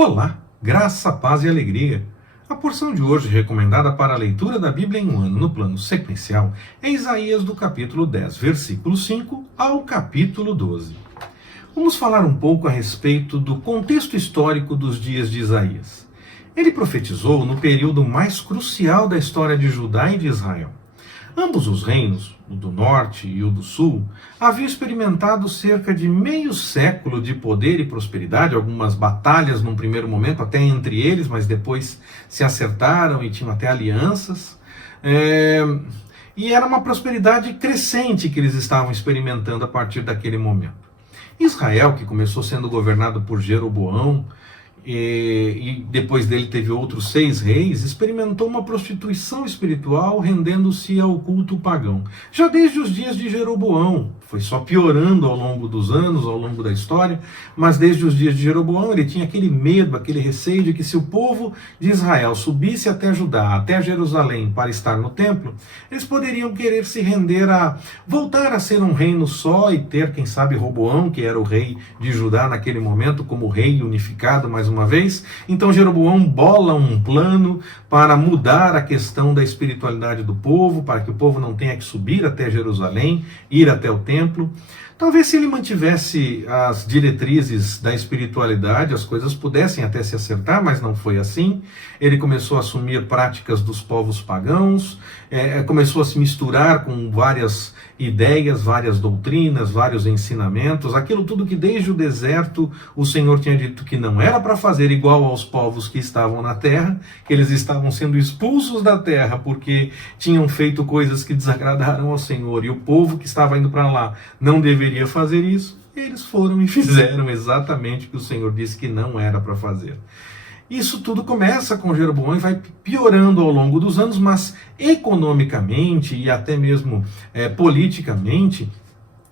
Olá, graça, paz e alegria. A porção de hoje recomendada para a leitura da Bíblia em um ano no plano sequencial é Isaías do capítulo 10, versículo 5 ao capítulo 12. Vamos falar um pouco a respeito do contexto histórico dos dias de Isaías. Ele profetizou no período mais crucial da história de Judá e de Israel. Ambos os reinos, o do norte e o do sul, haviam experimentado cerca de meio século de poder e prosperidade, algumas batalhas num primeiro momento, até entre eles, mas depois se acertaram e tinham até alianças. E era uma prosperidade crescente que eles estavam experimentando a partir daquele momento. Israel, que começou sendo governado por Jeroboão, e depois dele teve outros 6 reis, experimentou uma prostituição espiritual rendendo-se ao culto pagão. Já desde os dias de Jeroboão, foi só piorando ao longo dos anos, ao longo da história, mas desde os dias de Jeroboão ele tinha aquele medo, aquele receio de que se o povo de Israel subisse até Judá, até Jerusalém para estar no templo, eles poderiam querer se render a voltar a ser um reino só e ter, quem sabe, Roboão, que era o rei de Judá naquele momento, como rei unificado mais uma vez. Então Jeroboão bola um plano para mudar a questão da espiritualidade do povo, para que o povo não tenha que subir até Jerusalém, ir até o templo. Talvez se ele mantivesse as diretrizes da espiritualidade, as coisas pudessem até se acertar, mas não foi assim. Ele começou a assumir práticas dos povos pagãos, começou a se misturar com várias ideias, várias doutrinas, vários ensinamentos, aquilo tudo que desde o deserto o Senhor tinha dito que não era para fazer, igual aos povos que estavam na terra, que eles estavam sendo expulsos da terra porque tinham feito coisas que desagradaram ao Senhor, e o povo que estava indo para lá não deveria fazer isso. Eles foram e fizeram exatamente o que o Senhor disse que não era para fazer. Isso tudo começa com Jeroboão e vai piorando ao longo dos anos, mas economicamente e até mesmo politicamente,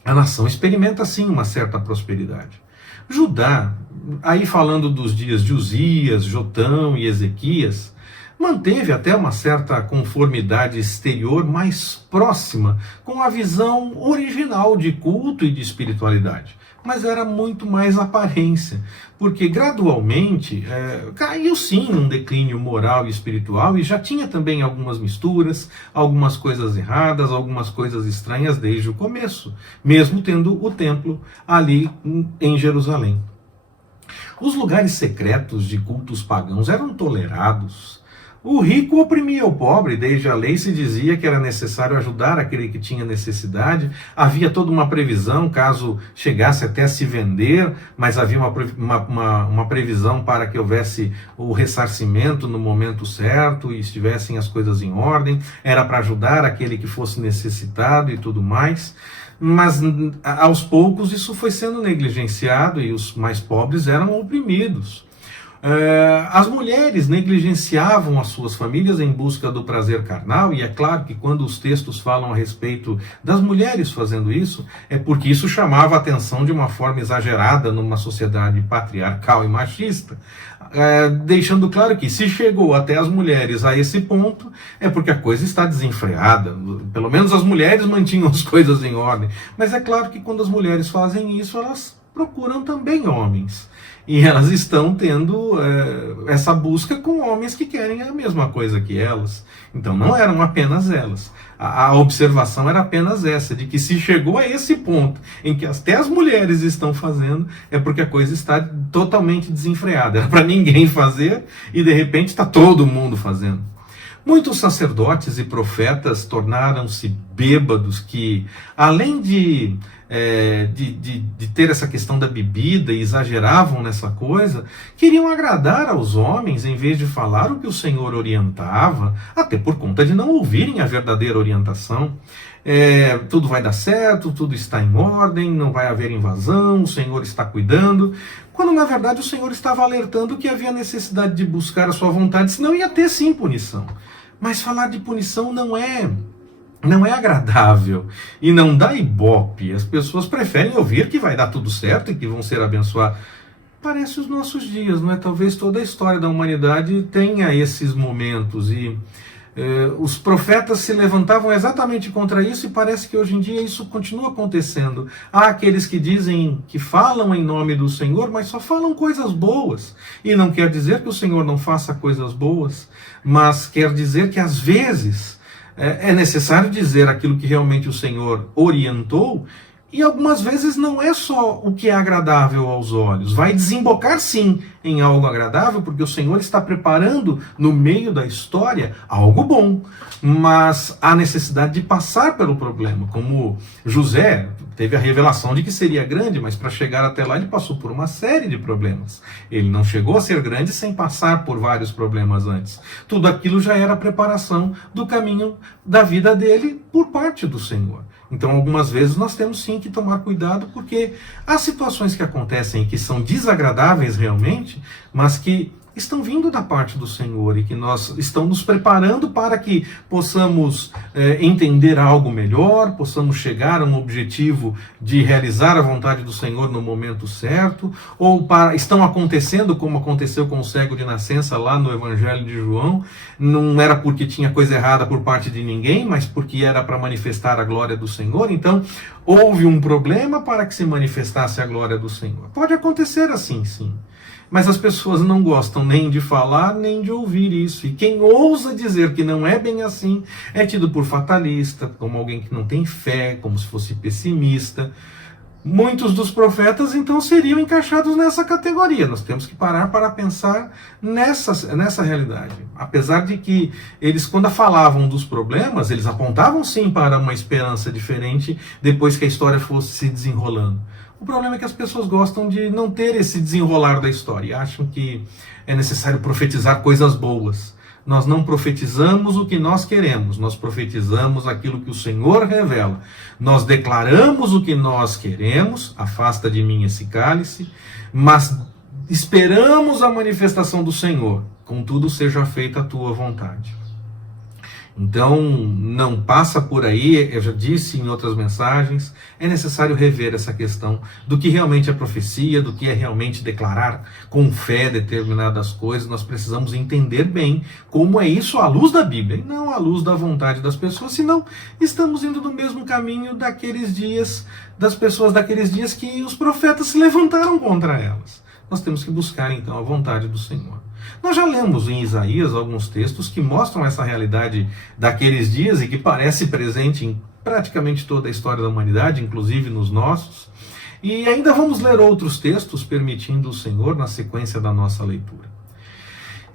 a nação experimenta sim uma certa prosperidade. Judá, aí falando dos dias de Uzias, Jotão e Ezequias, manteve até uma certa conformidade exterior mais próxima com a visão original de culto e de espiritualidade. Mas era muito mais aparência, porque gradualmente caiu sim num declínio moral e espiritual, e já tinha também algumas misturas, algumas coisas erradas, algumas coisas estranhas desde o começo, mesmo tendo o templo ali em Jerusalém. Os lugares secretos de cultos pagãos eram tolerados. O rico oprimia o pobre, desde a lei se dizia que era necessário ajudar aquele que tinha necessidade, havia toda uma previsão caso chegasse até a se vender, mas havia uma previsão para que houvesse o ressarcimento no momento certo e estivessem as coisas em ordem, era para ajudar aquele que fosse necessitado e tudo mais. Mas aos poucos isso foi sendo negligenciado e os mais pobres eram oprimidos. As mulheres negligenciavam as suas famílias em busca do prazer carnal, e é claro que quando os textos falam a respeito das mulheres fazendo isso, é porque isso chamava a atenção de uma forma exagerada numa sociedade patriarcal e machista, deixando claro que se chegou até as mulheres a esse ponto, é porque a coisa está desenfreada. Pelo menos as mulheres mantinham as coisas em ordem, mas é claro que quando as mulheres fazem isso, elas procuram também homens. E elas estão tendo essa busca com homens que querem a mesma coisa que elas. Então não eram apenas elas. A observação era apenas essa, de que se chegou a esse ponto em que até as mulheres estão fazendo, é porque a coisa está totalmente desenfreada. Era para ninguém fazer e de repente está todo mundo fazendo. Muitos sacerdotes e profetas tornaram-se bêbados que, além de ter essa questão da bebida e exageravam nessa coisa, queriam agradar aos homens em vez de falar o que o Senhor orientava, até por conta de não ouvirem a verdadeira orientação. Tudo vai dar certo, tudo está em ordem, não vai haver invasão, o Senhor está cuidando, quando na verdade o Senhor estava alertando que havia necessidade de buscar a sua vontade, senão ia ter sim punição. Mas falar de punição não é agradável e não dá ibope. As pessoas preferem ouvir que vai dar tudo certo e que vão ser abençoados. Parece os nossos dias, não é? Talvez toda a história da humanidade tenha esses momentos, e Os profetas se levantavam exatamente contra isso e parece que hoje em dia isso continua acontecendo. Há aqueles que dizem que falam em nome do Senhor, mas só falam coisas boas. E não quer dizer que o Senhor não faça coisas boas, mas quer dizer que às vezes é necessário dizer aquilo que realmente o Senhor orientou. E algumas vezes não é só o que é agradável aos olhos. Vai desembocar sim em algo agradável, porque o Senhor está preparando no meio da história algo bom. Mas há necessidade de passar pelo problema. Como José teve a revelação de que seria grande, mas para chegar até lá ele passou por uma série de problemas. Ele não chegou a ser grande sem passar por vários problemas antes. Tudo aquilo já era a preparação do caminho da vida dele por parte do Senhor. Então, algumas vezes nós temos sim que tomar cuidado, porque há situações que acontecem que são desagradáveis realmente, mas que estão vindo da parte do Senhor e que estão nos preparando para que possamos entender algo melhor, possamos chegar a um objetivo de realizar a vontade do Senhor no momento certo, ou estão acontecendo como aconteceu com o cego de nascença lá no Evangelho de João. Não era porque tinha coisa errada por parte de ninguém, mas porque era para manifestar a glória do Senhor. Então, houve um problema para que se manifestasse a glória do Senhor. Pode acontecer assim, sim. Mas as pessoas não gostam nem de falar, nem de ouvir isso. E quem ousa dizer que não é bem assim, é tido por fatalista, como alguém que não tem fé, como se fosse pessimista. Muitos dos profetas, então, seriam encaixados nessa categoria. Nós temos que parar para pensar nessa realidade. Apesar de que eles, quando falavam dos problemas, eles apontavam sim para uma esperança diferente depois que a história fosse se desenrolando. O problema é que as pessoas gostam de não ter esse desenrolar da história. Acham que é necessário profetizar coisas boas. Nós não profetizamos o que nós queremos, nós profetizamos aquilo que o Senhor revela. Nós declaramos o que nós queremos, afasta de mim esse cálice, mas esperamos a manifestação do Senhor. Contudo, seja feita a tua vontade. Então, não passa por aí, eu já disse em outras mensagens, é necessário rever essa questão do que realmente é profecia, do que é realmente declarar com fé determinadas coisas. Nós precisamos entender bem como é isso à luz da Bíblia, e não à luz da vontade das pessoas, senão estamos indo no mesmo caminho daqueles dias, das pessoas daqueles dias que os profetas se levantaram contra elas. Nós temos que buscar então a vontade do Senhor. Nós já lemos em Isaías alguns textos que mostram essa realidade daqueles dias e que parece presente em praticamente toda a história da humanidade, inclusive nos nossos. E ainda vamos ler outros textos, permitindo o Senhor, na sequência da nossa leitura.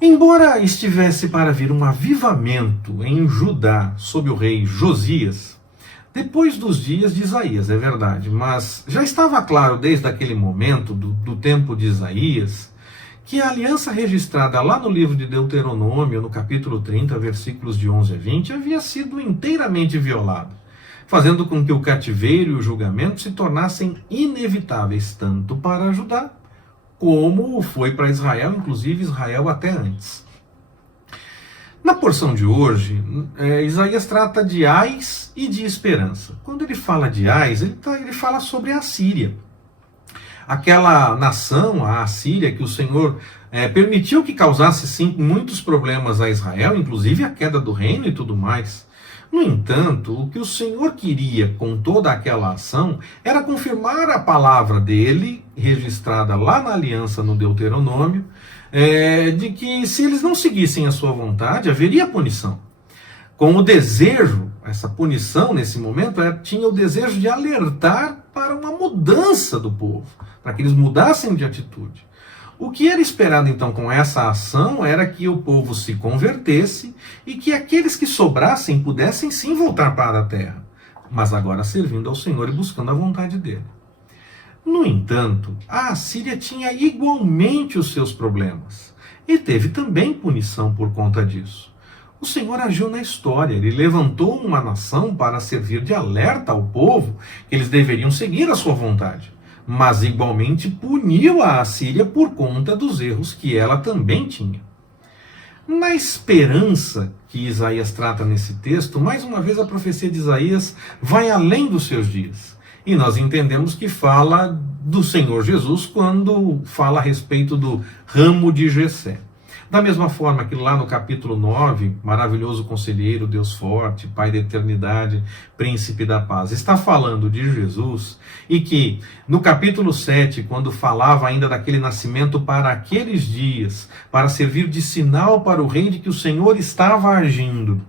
Embora estivesse para vir um avivamento em Judá sob o rei Josias, depois dos dias de Isaías, é verdade, mas já estava claro desde aquele momento, do tempo de Isaías, que a aliança registrada lá no livro de Deuteronômio, no capítulo 30, versículos de 11 a 20, havia sido inteiramente violada, fazendo com que o cativeiro e o julgamento se tornassem inevitáveis tanto para Judá, como foi para Israel, inclusive Israel até antes. Na porção de hoje, Isaías trata de ais e de esperança. Quando ele fala de ais, ele fala sobre a Síria. Aquela nação, a Assíria, que o Senhor permitiu que causasse sim muitos problemas a Israel, inclusive a queda do reino e tudo mais. No entanto, o que o Senhor queria com toda aquela ação era confirmar a palavra dele, registrada lá na aliança no Deuteronômio, de que se eles não seguissem a sua vontade, haveria punição. Com o desejo, essa punição nesse momento, tinha o desejo de alertar para uma mudança do povo, para que eles mudassem de atitude. O que era esperado então com essa ação era que o povo se convertesse e que aqueles que sobrassem pudessem sim voltar para a terra, mas agora servindo ao Senhor e buscando a vontade dele. No entanto, a Assíria tinha igualmente os seus problemas e teve também punição por conta disso. O Senhor agiu na história, ele levantou uma nação para servir de alerta ao povo que eles deveriam seguir a sua vontade, mas igualmente puniu a Assíria por conta dos erros que ela também tinha. Na esperança que Isaías trata nesse texto, mais uma vez a profecia de Isaías vai além dos seus dias. E nós entendemos que fala do Senhor Jesus quando fala a respeito do ramo de Jessé. Da mesma forma que lá no capítulo 9, maravilhoso conselheiro, Deus forte, Pai da eternidade, príncipe da paz, está falando de Jesus, e que no capítulo 7, quando falava ainda daquele nascimento para aqueles dias, para servir de sinal para o rei de que o Senhor estava agindo.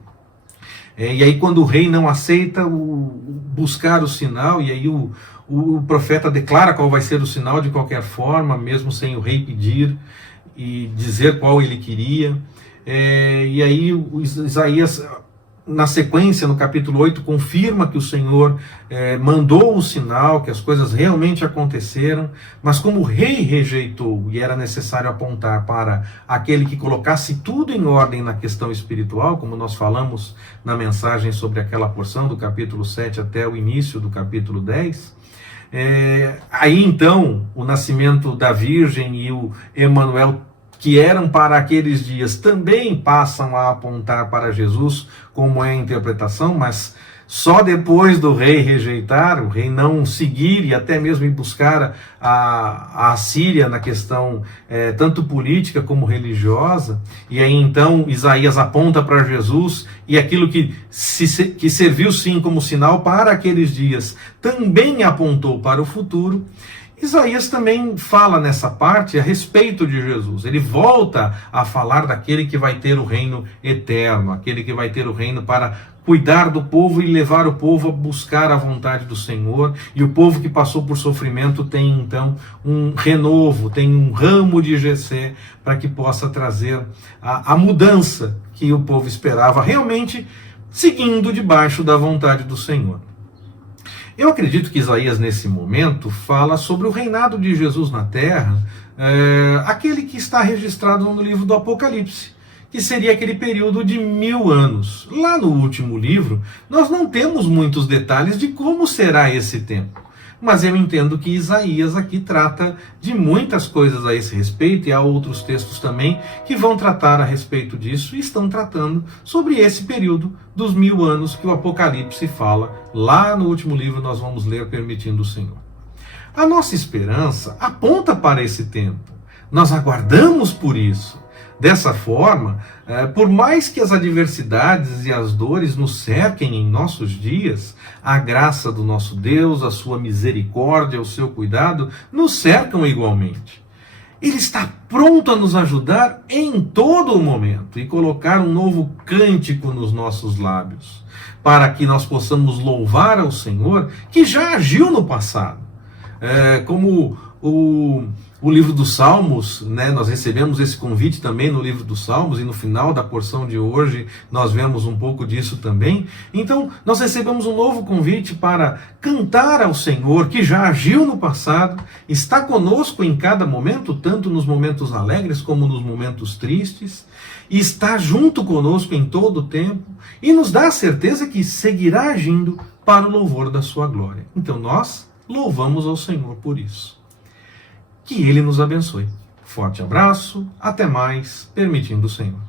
E aí quando o rei não aceita buscar o sinal, e aí o profeta declara qual vai ser o sinal de qualquer forma, mesmo sem o rei pedir e dizer qual ele queria. E aí Isaías, na sequência, no capítulo 8, confirma que o Senhor mandou o sinal, que as coisas realmente aconteceram, mas como o rei rejeitou e era necessário apontar para aquele que colocasse tudo em ordem na questão espiritual, como nós falamos na mensagem sobre aquela porção do capítulo 7 até o início do capítulo 10, aí então o nascimento da Virgem e o Emanuel, que eram para aqueles dias, também passam a apontar para Jesus, como é a interpretação, mas só depois do rei rejeitar, o rei não seguir e até mesmo ir buscar a Síria na questão tanto política como religiosa, e aí então Isaías aponta para Jesus, e aquilo que serviu sim como sinal para aqueles dias, também apontou para o futuro. Isaías também fala nessa parte a respeito de Jesus. Ele volta a falar daquele que vai ter o reino eterno, aquele que vai ter o reino para cuidar do povo e levar o povo a buscar a vontade do Senhor. E o povo que passou por sofrimento tem então um renovo, tem um ramo de Jessé para que possa trazer a mudança que o povo esperava, realmente seguindo debaixo da vontade do Senhor. Eu acredito que Isaías, nesse momento, fala sobre o reinado de Jesus na terra, aquele que está registrado no livro do Apocalipse, que seria aquele período de 1000 anos. Lá no último livro, nós não temos muitos detalhes de como será esse tempo. Mas eu entendo que Isaías aqui trata de muitas coisas a esse respeito, e há outros textos também que vão tratar a respeito disso e estão tratando sobre esse período dos 1000 anos que o Apocalipse fala. Lá no último livro nós vamos ler, permitindo o Senhor. A nossa esperança aponta para esse tempo. Nós aguardamos por isso. Dessa forma, por mais que as adversidades e as dores nos cerquem em nossos dias, a graça do nosso Deus, a sua misericórdia, o seu cuidado, nos cercam igualmente. Ele está pronto a nos ajudar em todo o momento e colocar um novo cântico nos nossos lábios, para que nós possamos louvar ao Senhor, que já agiu no passado. Como o livro dos Salmos, nós recebemos esse convite também no livro dos Salmos, e no final da porção de hoje nós vemos um pouco disso também. Então nós recebemos um novo convite para cantar ao Senhor, que já agiu no passado, está conosco em cada momento, tanto nos momentos alegres como nos momentos tristes, e está junto conosco em todo o tempo, e nos dá a certeza que seguirá agindo para o louvor da sua glória. Então nós louvamos ao Senhor por isso. Que Ele nos abençoe. Forte abraço, até mais, permitindo o Senhor.